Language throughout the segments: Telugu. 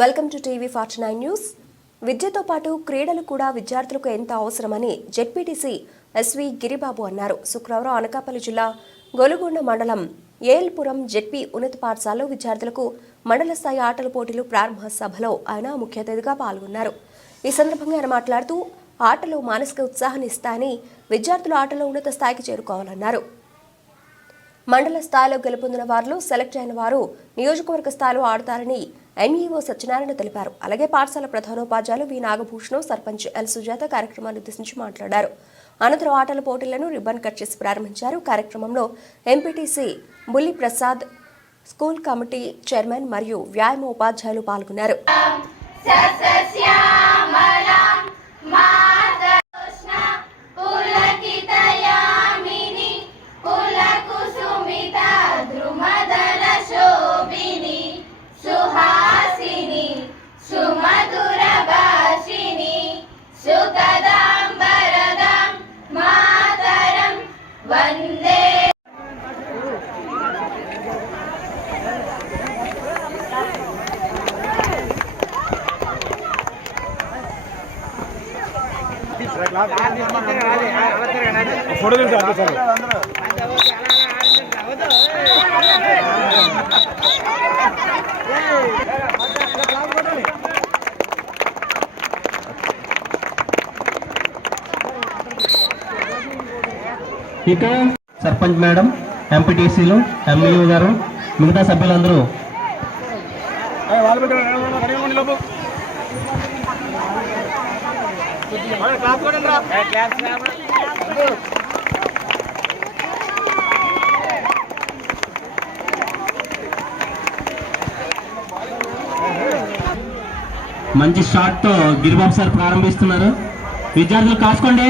Welcome to TV 49 news. విద్యతో పాటు క్రీడలు కూడా విద్యార్థులకు ఎంత అవసరమని జెడ్పీటీసీ ఎస్వి గిరిబాబు అన్నారు. శుక్రవారం అనకాపల్లి జిల్లా గొలుగొండ మండలం ఏల్పురం జెడ్పీ ఉన్నత పాఠశాలలో విద్యార్థులకు మండల స్థాయి ఆటల పోటీలు ప్రారంభ సభలో ఆయన ముఖ్య అతిథిగా పాల్గొన్నారు. ఈ సందర్భంగా ఆయన మాట్లాడుతూ ఆటలు మానసిక ఉత్సాహాన్ని ఇస్తాయని, విద్యార్థులు ఆటలో ఉన్నత స్థాయికి చేరుకోవాలన్నారు. మండల స్థాయిలో గెలుపొందిన వారిలో సెలెక్ట్ అయిన వారు నియోజకవర్గ స్థాయిలో ఆడతారని ఎంఈఓ సత్యనారాయణ తెలిపారు. అలాగే పాఠశాల ప్రధానోపాధ్యాయులు వి నాగభూషణం, సర్పంచ్ ఎల్ సుజాత కార్యక్రమాన్ని ఉద్దేశించి మాట్లాడారు. అనంతరం ఆటల పోటీలను రిబ్బన్ కట్ చేసి ప్రారంభించారు. కార్యక్రమంలో ఎంపీటీసీ బుల్లి ప్రసాద్, స్కూల్ కమిటీ చైర్మన్ మరియు వ్యాయామ ఉపాధ్యాయులు పాల్గొన్నారు. फोटो दे सर सर ఇక సర్పంచ్ మేడం, ఎంపీటీసీలు, ఎంఈఓ గారు, మిగతా సభ్యులందరూ మంచి షాట్ తో గిరిబాబు సార్ ప్రారంభిస్తున్నారు. విద్యార్థులు కాసుకోండి.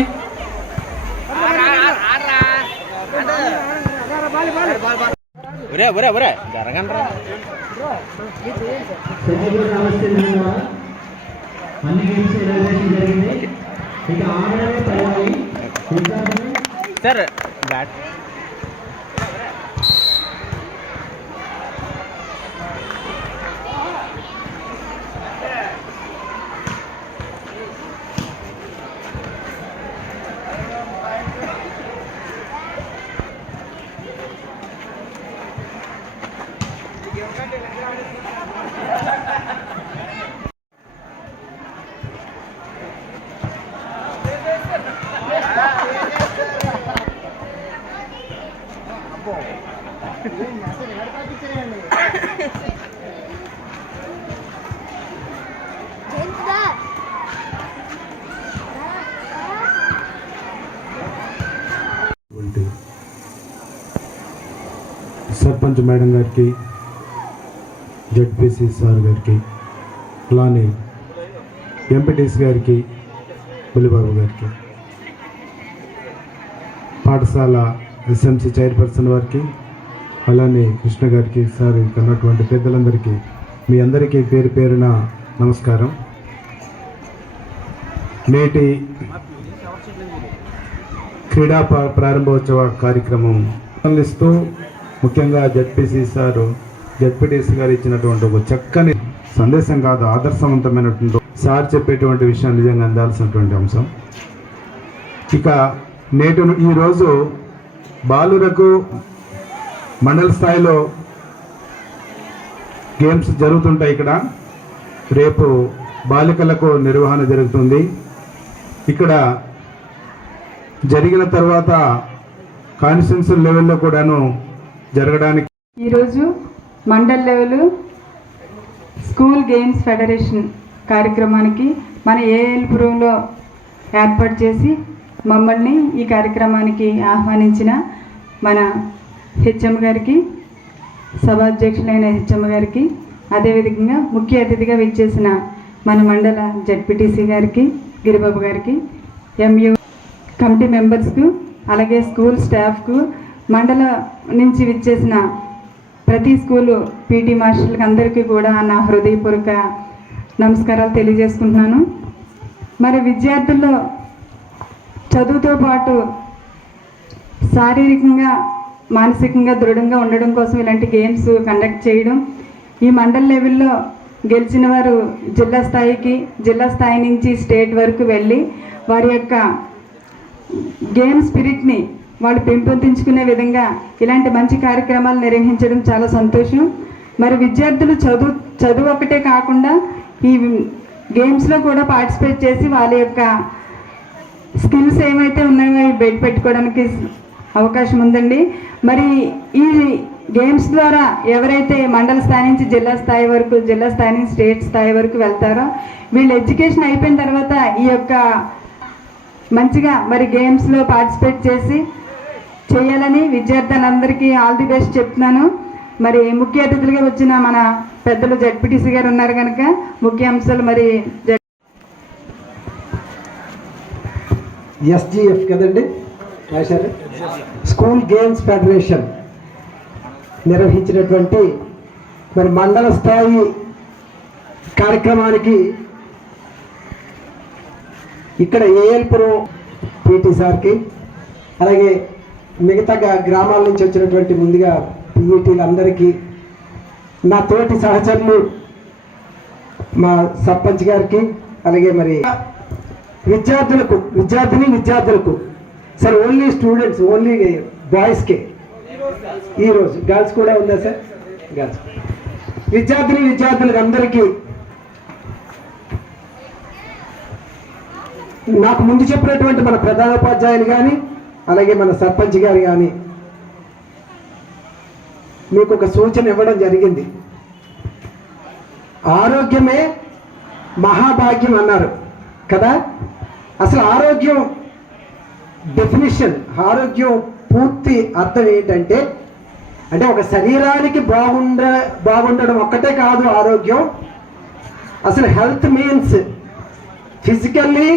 सर बैट సర్పంచ్ మేడం గారికి, జెడ్పీసీ సార్ గారికి, అలానే ఎంపీటీసీ గారికి, బుల్లిబాబు గారికి, పాఠశాల ఎస్ఎంసీ చైర్పర్సన్ వారికి, అలానే కృష్ణ గారికి, సార్ కన్నటువంటి పెద్దలందరికీ మీ అందరికీ పేరు పేరున నమస్కారం. నేటి క్రీడా ప్రారంభోత్సవ కార్యక్రమం ఇస్తూ ముఖ్యంగా జెడ్పీసీ సారు, జెడ్పీటీసీ గారు ఇచ్చినటువంటి ఒక చక్కని సందేశం కాదు, ఆదర్శవంతమైనటువంటి సార్ చెప్పేటువంటి విషయం నిజంగా అందాల్సినటువంటి అంశం. ఇక ఈరోజు బాలురకు మండల స్థాయిలో గేమ్స్ జరుగుతుంటాయి. ఇక్కడ రేపు బాలికలకు నిర్వహణ జరుగుతుంది. ఇక్కడ జరిగిన తర్వాత కాన్స్టిట్యూన్సీ లెవెల్లో కూడాను జరగడానికి ఈరోజు mandal level school games federation కార్యక్రమానికి మన ఏఎల్పురంలో ఏర్పాటు చేసి మమ్మల్ని ఈ కార్యక్రమానికి ఆహ్వానించిన మన హెచ్ఎం గారికి, సభాధ్యక్షులైన హెచ్ఎం గారికి, అదేవిధంగా ముఖ్య అతిథిగా విచ్చేసిన మన మండల జెడ్పీటీసీ గారికి, గిరిబాబు గారికి, ఎంయూ కమిటీ మెంబర్స్కు, అలాగే స్కూల్ స్టాఫ్కు, మండల నుంచి విచ్చేసిన ప్రతి స్కూలు పీటీ మాస్టర్లకు అందరికీ కూడా నా హృదయపూర్వక నమస్కారాలు తెలియజేసుకుంటున్నాను. మరి విద్యార్థుల్లో చదువుతో పాటు శారీరకంగా, మానసికంగా దృఢంగా ఉండడం కోసం ఇలాంటి గేమ్స్ కండక్ట్ చేయడం, ఈ మండల్ లెవెల్లో గెలిచిన వారు జిల్లా స్థాయి నుంచి స్టేట్ వరకు వెళ్ళి వారి యొక్క గేమ్ స్పిరిట్ని వాళ్ళు పెంపొందించుకునే విధంగా ఇలాంటి మంచి కార్యక్రమాలు నిర్వహించడం చాలా సంతోషం. మరి విద్యార్థులు చదువు ఒకటే కాకుండా ఈ గేమ్స్లో కూడా పార్టిసిపేట్ చేసి వాళ్ళ యొక్క స్కిల్స్ ఏమైతే ఉన్నాయో అవి బయట పెట్టుకోవడానికి అవకాశం ఉందండి. మరి ఈ గేమ్స్ ద్వారా ఎవరైతే మండల స్థాయి నుంచి జిల్లా స్థాయి వరకు, జిల్లా స్థాయి నుంచి స్టేట్ స్థాయి వరకు వెళ్తారో వీళ్ళు ఎడ్యుకేషన్ అయిపోయిన తర్వాత ఈ యొక్క మంచిగా మరి గేమ్స్లో పార్టిసిపేట్ చేయాలని విద్యార్థులందరికీ ఆల్ ది బెస్ట్ చెప్తున్నాను. మరి ముఖ్య అతిథులుగా వచ్చిన మన పెద్దలు జెడ్పీటీసీ గారు ఉన్నారు కనుక ముఖ్య అంశాలు మరి ఎస్జిఎఫ్ కదండి రాశారు, స్కూల్ గేమ్స్ ఫెడరేషన్ నిర్వహించినటువంటి మరి మండల స్థాయి కార్యక్రమానికి ఇక్కడ ఏఎల్పురం పీటీ సార్కి, అలాగే మిగతా గ్రామాల నుంచి వచ్చినటువంటి ముందుగా పీఈటీలందరికీ, నా తోటి సహచరులు మా సర్పంచ్ గారికి, అలాగే మరి విద్యార్థులకు సార్ ఓన్లీ స్టూడెంట్స్, ఓన్లీ బాయ్స్కే ఈరోజు, గర్ల్స్ కూడా ఉందా సార్? గర్ల్స్ విద్యార్థులకు అందరికీ నాకు ముందు చెప్పినటువంటి మన ప్రధానోపాధ్యాయులు కానీ అలాగే మన సర్పంచ్ గారు కానీ మీకు ఒక సూచన ఇవ్వడం జరిగింది. ఆరోగ్యమే మహాభాగ్యం అన్నారు కదా. అసలు ఆరోగ్యం డెఫినిషన్, ఆరోగ్యం పూర్తి అర్థం ఏంటంటే, అంటే ఒక శరీరానికి బాగుండడం ఒక్కటే కాదు ఆరోగ్యం. అసలు health means physically,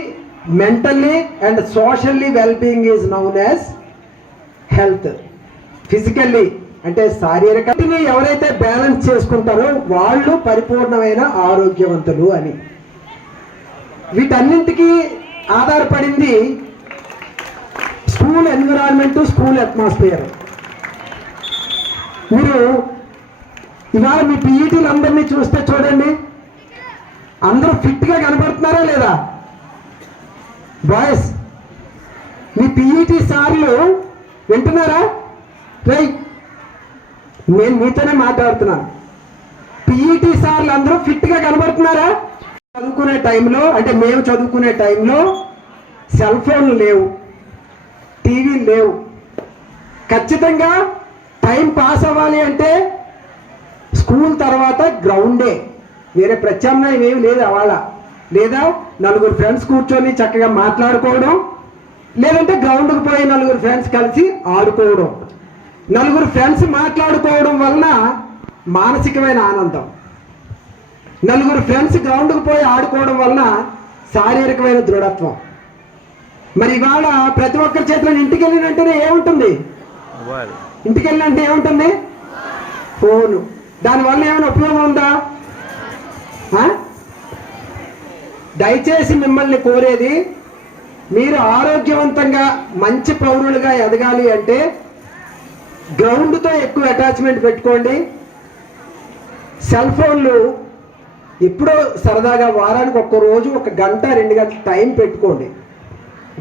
mentally and socially wellbeing is noun as health. Physically అంటే శారీరక ఎవరైతే బ్యాలెన్స్ చేసుకుంటారో వాళ్ళు పరిపూర్ణమైన ఆరోగ్యవంతులు అని. వీటన్నింటికి ఆధారపడింది స్కూల్ ఎన్విరాన్మెంట్, స్కూల్ అట్మాస్ఫియర్. మీరు ఇవాళ మీ పీఈటీలు అందరినీ చూస్తే చూడండి, అందరూ ఫిట్గా కనబడుతున్నారా లేదా? బాయ్స్, మీ పీఈటీ సార్లు వింటున్నారా? రైట్, నేను మీతోనే మాట్లాడుతున్నాను. పీఈటీ సార్లు అందరూ ఫిట్గా కనబడుతున్నారా? చదువుకునే టైంలో, అంటే మేము చదువుకునే టైంలో సెల్ ఫోన్లు లేవు, టీవీలు లేవు. ఖచ్చితంగా టైం పాస్ అవ్వాలి అంటే స్కూల్ తర్వాత గ్రౌండే, వేరే ప్రత్యామ్నాయం ఏమి లేదు అవాళ. లేదా నలుగురు ఫ్రెండ్స్ కూర్చొని చక్కగా మాట్లాడుకోవడం, లేదంటే గ్రౌండ్కి పోయి నలుగురు ఫ్రెండ్స్ కలిసి ఆడుకోవడం. నలుగురు ఫ్రెండ్స్ మాట్లాడుకోవడం వలన మానసికమైన ఆనందం, నలుగురు ఫ్రెండ్స్ గ్రౌండ్కి పోయి ఆడుకోవడం వలన శారీరకమైన దృఢత్వం. మరి ఇవాళ ప్రతి ఒక్కరి చేతిలో ఇంటికి వెళ్ళినంటేనే ఏముంటుంది? ఇంటికి వెళ్ళినంటే ఏముంటుంది? ఫోను. దానివల్ల ఏమైనా ఉపయోగం ఉందా? దయచేసి మిమ్మల్ని కోరేది, మీరు ఆరోగ్యవంతంగా మంచి పౌరులుగా ఎదగాలి అంటే గ్రౌండ్తో ఎక్కువ అటాచ్మెంట్ పెట్టుకోండి. సెల్ ఫోన్లు ఎప్పుడో సరదాగా వారానికి ఒక్క రోజు 1 గంట 2 గంటలు టైం పెట్టుకోండి.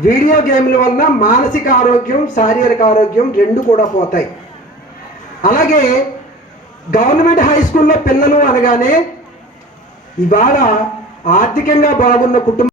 వీడియో గేమ్ల వలన మానసిక ఆరోగ్యం, శారీరక ఆరోగ్యం రెండు కూడా పోతాయి. అలాగే గవర్నమెంట్ హై స్కూల్లో పిల్లలు అనగానే ఇవాళ ఆర్థికంగా బాగున్న కుటుంబం